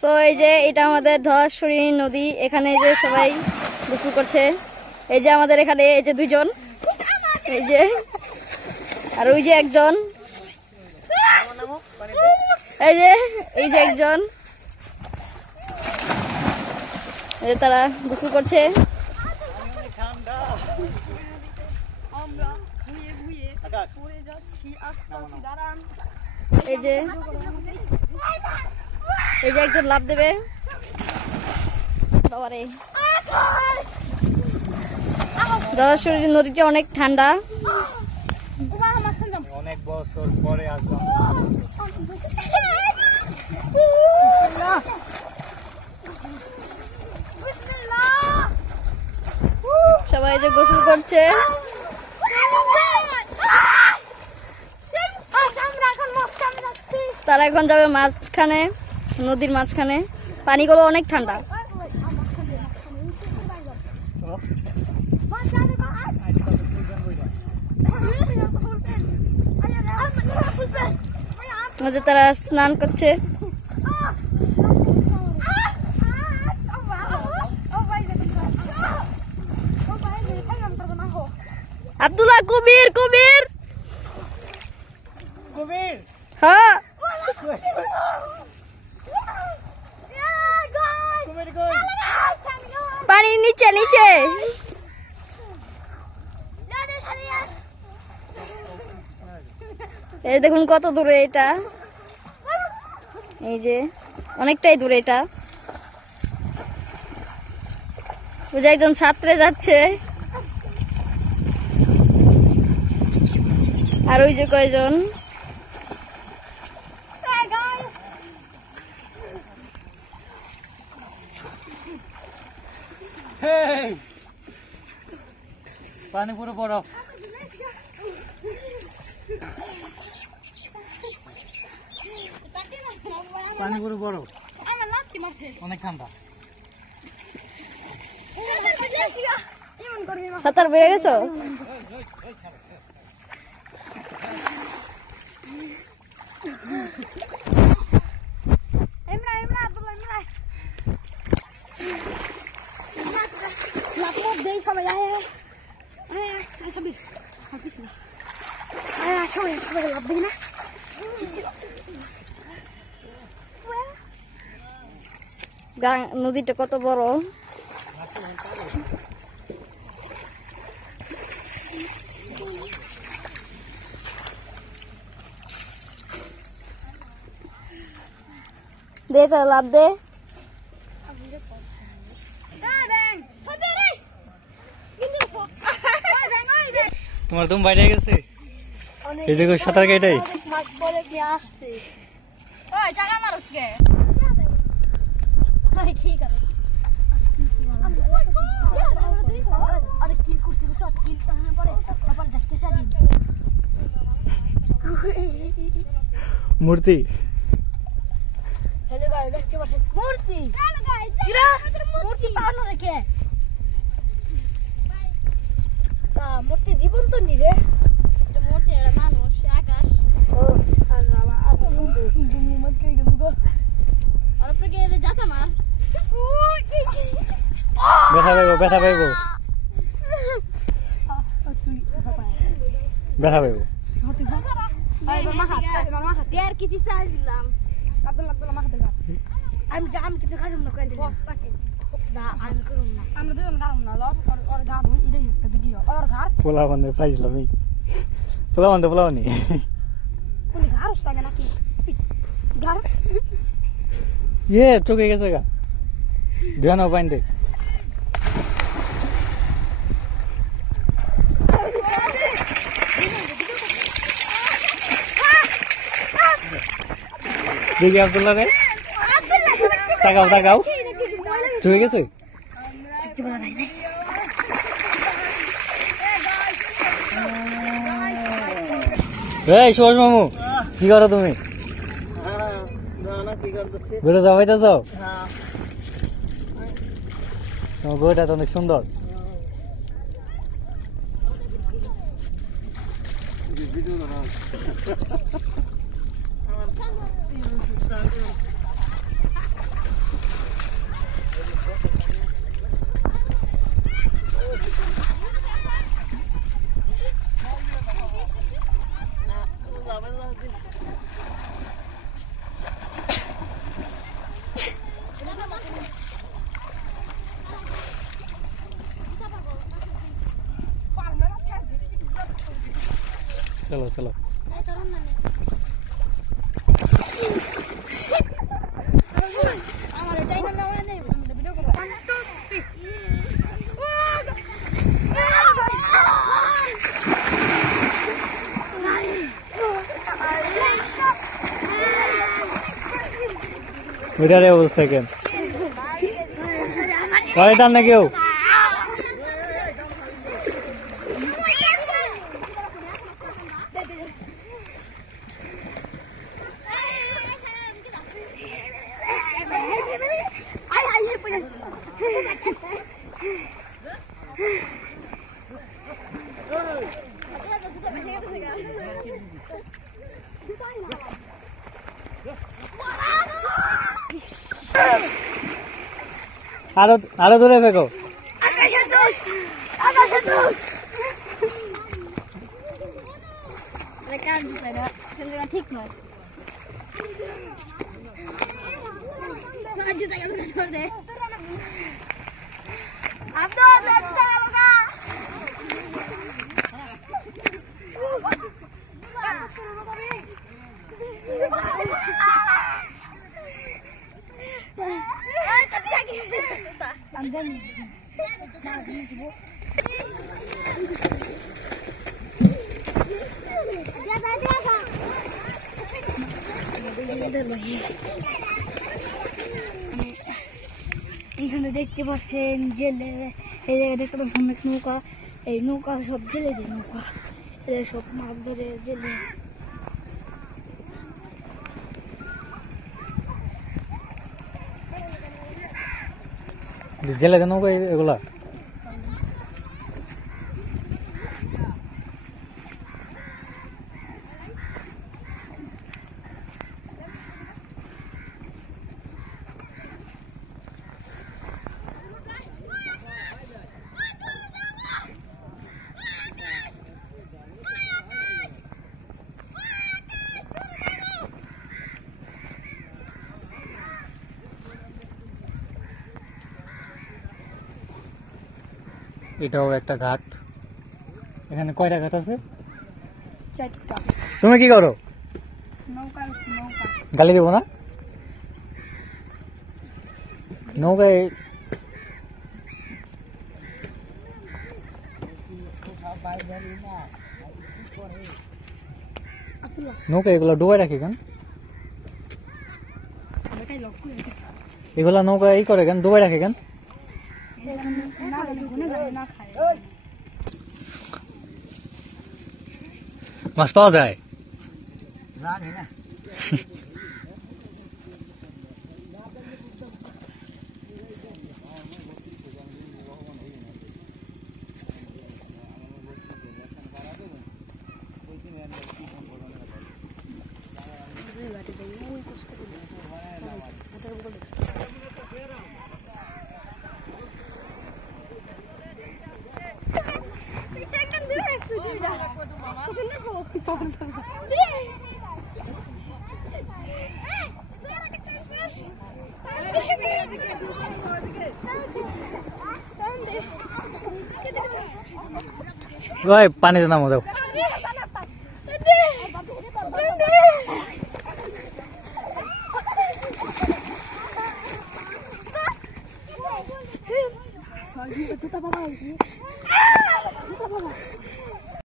So এই যে এটা আমাদের ধলেশ্বরী নদী, এখানে যে সবাই গোসল করছে। এই যে আমাদের এখানে এই যে দুইজন, এই যে আর ওই যে একজন, এই যে একজন, এই তারা গোসল করছে। এই যে একজন লাফ দেবে। বাবারে, ধলেশ্বরী নদীটা অনেক ঠান্ডা। অনেক বছর পরে আসলাম। সবাই যে গোসল করছে। তারা এখন যাবে মাঝখানে, নদীর মাঝখানে। পানিগুলো অনেক ঠান্ডা। তারা স্নান করছে। আব্দুল্লাহ কবির কবির কবির, হ্যাঁ পানি নিচে নিচে। এই দেখুন কত দূরে এটা, এই যে অনেকটাই দূরে এটা। ওই যে একজন ছাত্রে যাচ্ছে, আর ওই যে কয়জন। পানি পুরো বরফ। পানি পুরো বরফ, অনেক ঠান্ডা। সাঁতার বেড়ে গেছো? নদীটা কত বড়। দে তো লাভ দে। তোমার দম বাইরে গেছে, এই দেখো সাঁতার কেটাই। মূর্তি মূর্তি জীবন তো নি রে, মূর্তি মানুষ আকাশ। ব্যথা পাইব, ব্যথা পাইব। পোলা বান্ধে পাইছিলাম, পোলা বান্ধে পোলা বানি ইয়ে চোখে গেছে গা, ধ্যান পাইন দে। দেখি আব্দুল্লাহ রে, তাকাও তাকাও, চলে গেছে। এই সুভাষ মামু, কি করো তুমি? ঘুরে যাবাইতেছ? তোমার বইটা তো অনেক সুন্দর। চলো চলো। ওইটারে অবস্থা কেন? পরে টান না কেউ? আরো আরো দূরে ফেকো। ঠিক নয়। এখানে দেখতে পাচ্ছেন জেলে, এই জায়গায় দেখতে পাচ্ছেন অনেক নৌকা, এই নৌকা সব জেলেদের নৌকা, এদের সব মাছ ধরে জেলে। জেলেদের নৌকা এগুলা? এটাও একটা ঘাট। এখানে কয়টা ঘাট আছে? 4টা। তুমি কি করো? নৌকা নৌকা গালি দেবো না? নৌকায় নৌকা এগুলো ডুবাই রাখি কেন? এগুলা নৌকা ই করে কেন, ডুবাই রাখে কেন? মাছ পাওয়া যায়? ওই পানিতে নামো দাও।